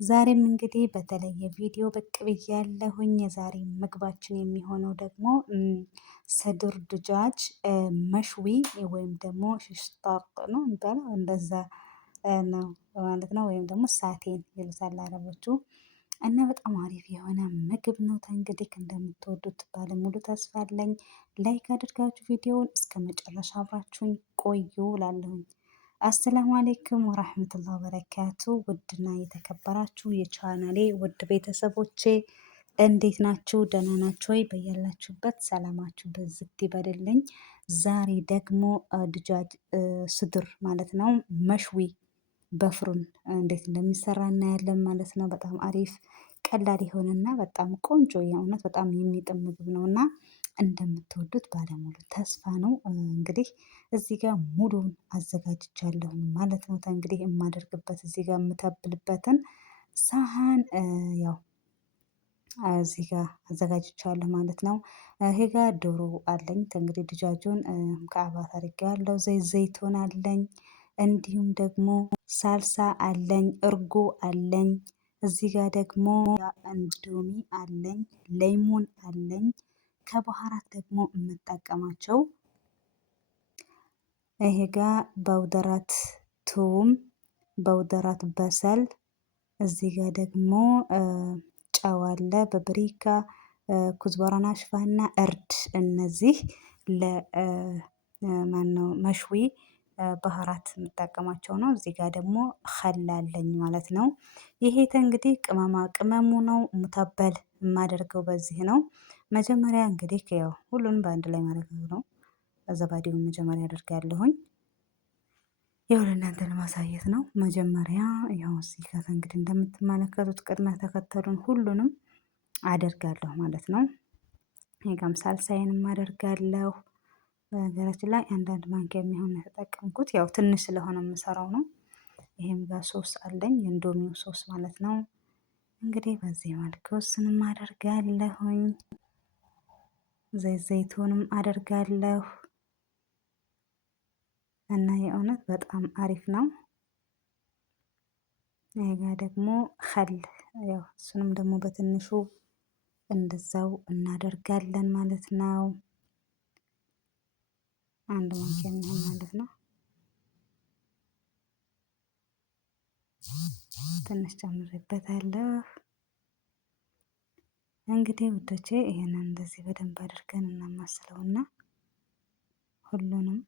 ዛሬም እንግዲህ በተለየ ቪዲዮ ብቅ ብያለሁኝ። የዛሬ ምግባችን የሚሆነው ደግሞ ሰድር ድጃጅ መሽዊ ወይም ደግሞ ሽሽጣቅ ነው የሚባለው እንደዛ ነው ማለት ነው። ወይም ደግሞ ሳቴን ይሉታል አረቦቹ እና በጣም አሪፍ የሆነ ምግብ ነው። እንግዲህ እንደምትወዱት ባለሙሉ ተስፋ አለኝ። ላይክ አድርጋችሁ ቪዲዮውን እስከ መጨረሻ አብራችሁኝ ቆዩ እላለሁኝ። አሰላሙ አሌይኩም ወራህመቱላሂ ወበረካቱ። ውድና የተከበራችሁ የቻናሌ ውድ ቤተሰቦቼ እንዴት ናችሁ? ደህና ናችሁ ወይ? በያላችሁበት ሰላማችሁ ብዝት ይበልልኝ። ዛሬ ደግሞ ድጃጅ ስድር ማለት ነው መሽዊ በፍሩን እንዴት እንደሚሰራ እናያለን ማለት ነው። በጣም አሪፍ ቀላል የሆነና በጣም ቆንጆ የእውነት በጣም የሚጥም ምግብ ነው እና እንደምትወዱት ባለሙሉ ተስፋ ነው። እንግዲህ እዚህ ጋር ሙሉን አዘጋጅቻለሁ ማለት ነው። እንግዲህ የማደርግበት እዚህ ጋር የምተብልበትን ሳህን ያው እዚህ ጋር አዘጋጅቻለሁ ማለት ነው። ይሄ ጋር ዶሮ አለኝ እንግዲህ ድጃጁን ከአባት አድርጌዋለሁ። ዘይቱን አለኝ፣ እንዲሁም ደግሞ ሳልሳ አለኝ፣ እርጎ አለኝ። እዚህ ጋር ደግሞ እንዶሚ አለኝ፣ ሌሞን አለኝ። ከባህራት ደግሞ የምጠቀማቸው ይሄ ጋር በውደራት ቱም፣ በውደራት በሰል፣ እዚህ ጋር ደግሞ ጨው አለ፣ በብሪካ ኩዝበራና ሽፋና እርድ። እነዚህ ለማነው መሽዊ ባህራት የምጠቀማቸው ነው። እዚህ ጋር ደግሞ ኸላለኝ ማለት ነው። ይሄ እንግዲህ ቅመማ ቅመሙ ነው። ሙተበል የማደርገው በዚህ ነው። መጀመሪያ እንግዲህ ያው ሁሉንም በአንድ ላይ ማድረግ ነው። ዘባዴውን መጀመሪያ አደርጋለሁኝ። ያው ለእናንተ ለማሳየት ነው። መጀመሪያ ያው እዚህ ጋር እንግዲህ እንደምትመለከቱት ቅድመ ተከተሉን ሁሉንም አደርጋለሁ ማለት ነው። ይሄም ሳልሳዬንም አደርጋለሁ። በነገራችን ላይ አንዳንድ ማንኪያ የሚሆን የተጠቀምኩት ያው ትንሽ ስለሆነ የምሰራው ነው። ይሄም ጋር ሶስ አለኝ የእንዶሚው ሶስ ማለት ነው። እንግዲህ በዚህ መልኩ እሱንም አደርጋለሁኝ። ዘይቱንም አደርጋለሁ እና የእውነት በጣም አሪፍ ነው። ይሄ ጋ ደግሞ ኸል ያው እሱንም ደግሞ በትንሹ እንደዛው እናደርጋለን ማለት ነው። አንድ ማንኪያ የሚሆን ማለት ነው። ትንሽ ጨምሬበታለሁ። እንግዲህ ውዶቼ ይሄንን እንደዚህ በደንብ አድርገን እናማስለውና ሁሉንም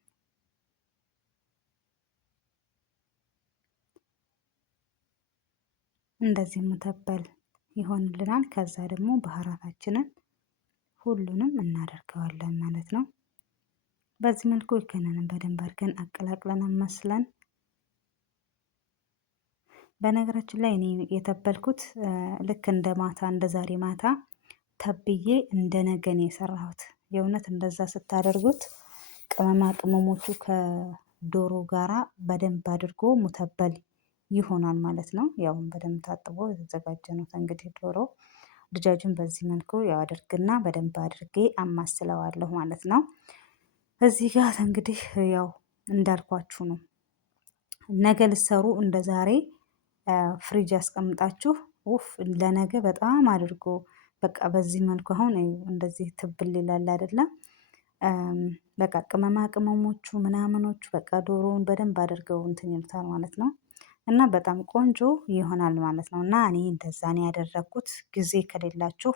እንደዚህ ሙተበል ይሆንልናል። ከዛ ደግሞ ባህራታችንን ሁሉንም እናደርገዋለን ማለት ነው። በዚህ መልኩ ይከነንን በደንብ አድርገን አቀላቅለን አማስለን። በነገራችን ላይ እኔ የተበልኩት ልክ እንደ ማታ እንደ ዛሬ ማታ ተብዬ እንደ ነገ ነው የሰራሁት። የእውነት እንደዛ ስታደርጉት ቅመማ ቅመሞቹ ከዶሮ ጋራ በደንብ አድርጎ ሙተበል ይሆናል ማለት ነው። ያው በደንብ ታጥቦ የተዘጋጀ ነው። እንግዲህ ዶሮ ድጃጁን በዚህ መልኩ ያው አድርግና በደንብ አድርጌ አማስለዋለሁ ማለት ነው። እዚህ ጋር እንግዲህ ያው እንዳልኳችሁ ነው። ነገ ልሰሩ እንደ ዛሬ ፍሪጅ ያስቀምጣችሁ ውፍ ለነገ በጣም አድርጎ በቃ በዚህ መልኩ አሁን እንደዚህ ትብል ይላል አይደለም። በቃ ቅመማ ቅመሞቹ ምናምኖቹ በቃ ዶሮውን በደንብ አድርገው እንትን ይሉታል ማለት ነው። እና በጣም ቆንጆ ይሆናል ማለት ነው። እና እኔ እንደዛ ነው ያደረኩት። ጊዜ ከሌላችሁ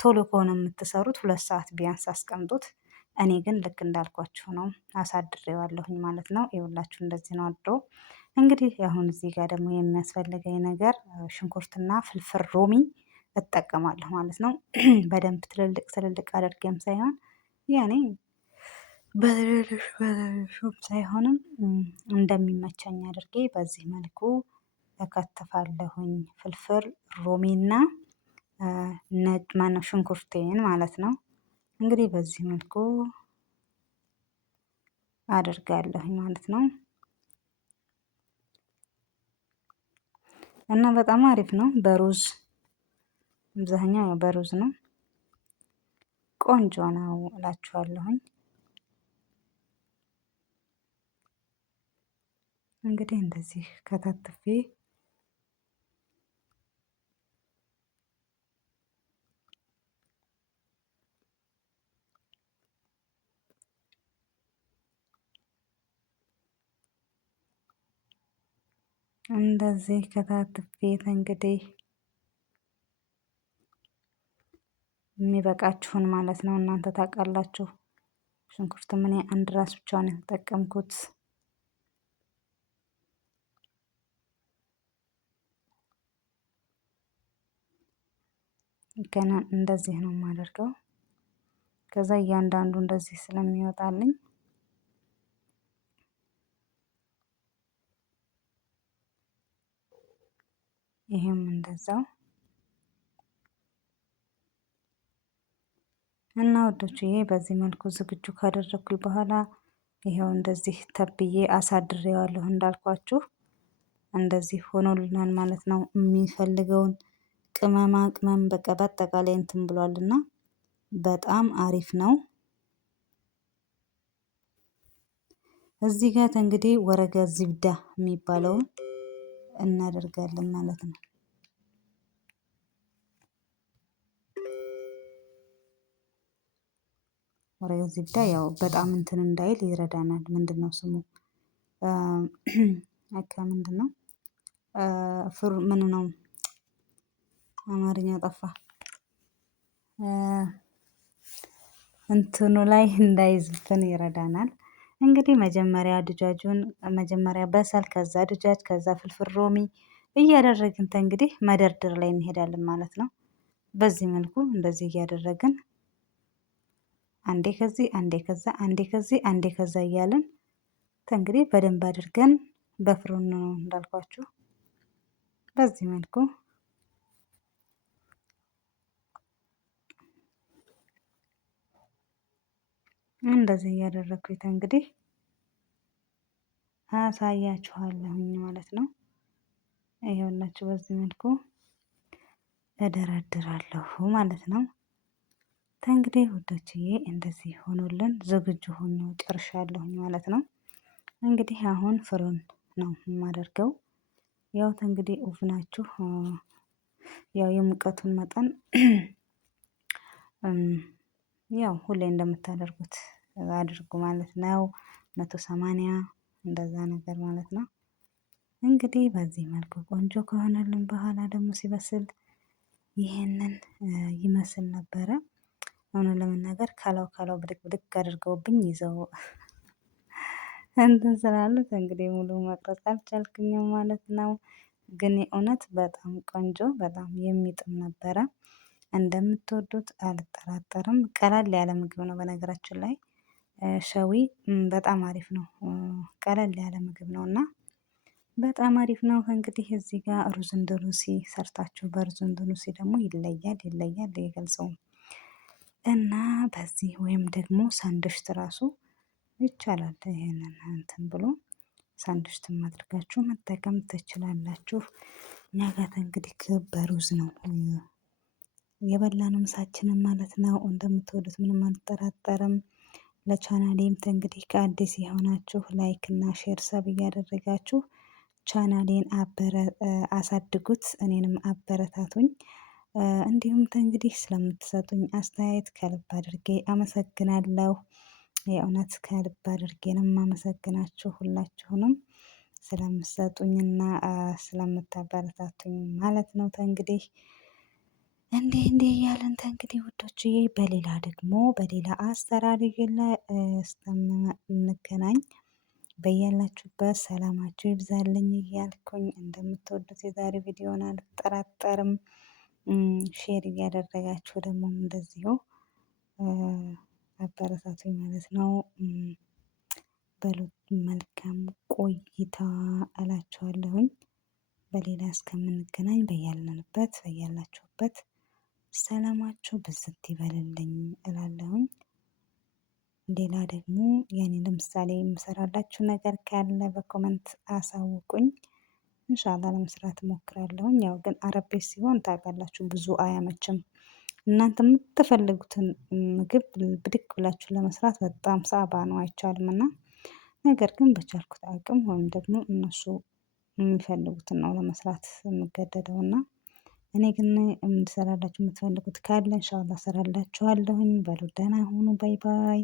ቶሎ ከሆነ የምትሰሩት 2 ሰዓት ቢያንስ አስቀምጡት። እኔ ግን ልክ እንዳልኳችሁ ነው አሳድሬዋለሁኝ ማለት ነው። ይኸውላችሁ እንደዚህ ነው አድሮ። እንግዲህ አሁን እዚህ ጋር ደግሞ የሚያስፈልገኝ ነገር ሽንኩርትና ፍልፍል ሮሚ እጠቀማለሁ ማለት ነው። በደንብ ትልልቅ ትልልቅ አድርጌም ሳይሆን ያኔ በትንሹም ሳይሆንም እንደሚመቸኝ አድርጌ በዚህ መልኩ እከትፋለሁኝ። ፍልፍል ሮሚና ነጭ ማነው ሽንኩርቴን ማለት ነው። እንግዲህ በዚህ መልኩ አደርጋለሁኝ ማለት ነው። እና በጣም አሪፍ ነው። በሩዝ አብዛኛው በሩዝ ነው። ቆንጆ ነው እላችኋለሁኝ። እንግዲህ እንደዚህ ከታትፌ እንደዚህ ከታትፌ እንግዲህ የሚበቃችሁን ማለት ነው እናንተ ታውቃላችሁ። ሽንኩርትም እኔ አንድ ራስ ብቻውን የተጠቀምኩት። ገና እንደዚህ ነው የማደርገው። ከዛ እያንዳንዱ እንደዚህ ስለሚወጣልኝ ይሄም እንደዛው እና ወዶችዬ በዚህ መልኩ ዝግጁ ካደረኩኝ በኋላ ይሄው እንደዚህ ተብዬ አሳድሬዋለሁ። እንዳልኳችሁ እንደዚህ ሆኖልናል ማለት ነው። የሚፈልገውን ቅመማ ቅመም በቃ በአጠቃላይ እንትን ብሏልና በጣም አሪፍ ነው። እዚህ ጋር እንግዲህ ወረገ ዝብዳ የሚባለውን እናደርጋለን ማለት ነው። ወረገ ዝብዳ ያው በጣም እንትን እንዳይል ይረዳናል። ምንድነው ስሙ? አካ ምንድነው? ምን ነው አማርኛ ጠፋ። እንትኑ ላይ እንዳይዝብን ይረዳናል። እንግዲህ መጀመሪያ በሰል ከዛ ድጃጅ ከዛ ፍልፍል ሮሚ እያደረግን እንግዲህ መደርደር ላይ እንሄዳለን ማለት ነው። በዚህ መልኩ እንደዚህ እያደረግን አንዴ ከዚህ አንዴ ከዛ አንዴ ከዚህ አንዴ ከዛ እያልን እንግዲህ በደንብ አድርገን በፍሩን ነው እንዳልኳችሁ በዚህ መልኩ እንደዚህ እያደረኩኝ እንግዲህ አሳያችኋለሁኝ ማለት ነው። ይኸውላችሁ በዚህ መልኩ እደረድራለሁ ማለት ነው። እንግዲህ ውዶችዬ እንደዚህ ሆኖልን ዝግጁ ሆኖ ጨርሻለሁኝ ማለት ነው። እንግዲህ አሁን ፍሩን ነው የማደርገው። ያው እንግዲህ ኦቭናችሁ ያው የሙቀቱን መጠን ያው ሁሌ እንደምታደርጉት አድርጉ ማለት ነው። 180 እንደዛ ነገር ማለት ነው። እንግዲህ በዚህ መልኩ ቆንጆ ከሆነልን በኋላ ደግሞ ሲበስል ይሄንን ይመስል ነበረ። እውነት ለመናገር ካላው ብድግ ብድግ አድርገውብኝ ይዘው እንትን ስላሉት እንግዲህ ሙሉ መቅረጽ አልቻልኩኝም ማለት ነው። ግን የእውነት በጣም ቆንጆ በጣም የሚጥም ነበረ። እንደምትወዱት አልጠራጠርም። ቀለል ያለ ምግብ ነው በነገራችን ላይ ሸዊ በጣም አሪፍ ነው። ቀለል ያለ ምግብ ነው እና በጣም አሪፍ ነው። እንግዲህ እዚህ ጋር ሩዝ እንደሩሲ ሰርታችሁ በሩዝ እንደሩሲ ደግሞ ይለያል አይገልጸውም። እና በዚህ ወይም ደግሞ ሳንድዊች ራሱ ይቻላል። ይሄንን እንትን ብሎ ሳንድዊችም አድርጋችሁ መጠቀም ትችላላችሁ። እኛ ጋር እንግዲህ በሩዝ ነው የበላነው ምሳችንን ማለት ነው። እንደምትወዱት ምንም አልጠራጠርም። ለቻናሌም እንግዲህ ከአዲስ የሆናችሁ ላይክ እና ሼር ሰብ እያደረጋችሁ ቻናሌን አሳድጉት፣ እኔንም አበረታቱኝ። እንዲሁም እንግዲህ ስለምትሰጡኝ አስተያየት ከልብ አድርጌ አመሰግናለሁ። የእውነት ከልብ አድርጌ ነው የማመሰግናችሁ ሁላችሁንም ስለምትሰጡኝና ስለምታበረታቱኝ ማለት ነው። እንግዲህ እንዴ እያለን እንግዲህ ውዶችዬ በሌላ ደግሞ በሌላ አሰራር እስከምንገናኝ በያላችሁበት ሰላማችሁ ይብዛልኝ እያልኩኝ እንደምትወዱት የዛሬ ቪዲዮን አልጠራጠርም። ሼር እያደረጋችሁ ደግሞ እንደዚሁ አበረታቱኝ ማለት ነው። በሉት መልካም ቆይታ እላችኋለሁኝ። በሌላ እስከምንገናኝ በያላችሁበት ሰላማችሁ ብዝት ይበልልኝ እላለሁኝ። ሌላ ደግሞ ያኔ ለምሳሌ የምሰራላችሁ ነገር ካለ በኮመንት አሳውቁኝ። ኢንሻአላህ ለመስራት እሞክራለሁኝ። ያው ግን አረብ ቤት ሲሆን ታውቃላችሁ ብዙ አያመችም። እናንተ የምትፈልጉትን ምግብ ብድግ ብላችሁ ለመስራት በጣም ሳባ ነው አይቻልምና። ነገር ግን በቻልኩት አቅም ወይም ደግሞ እነሱ የሚፈልጉትን ነው ለመስራት የምገደደውና። እኔ ግን እንድሰራላችሁ የምትፈልጉት ካለ ኢንሻአላህ እሰራላችኋለሁኝ። በሉ ደህና ሁኑ። ባይ ባይ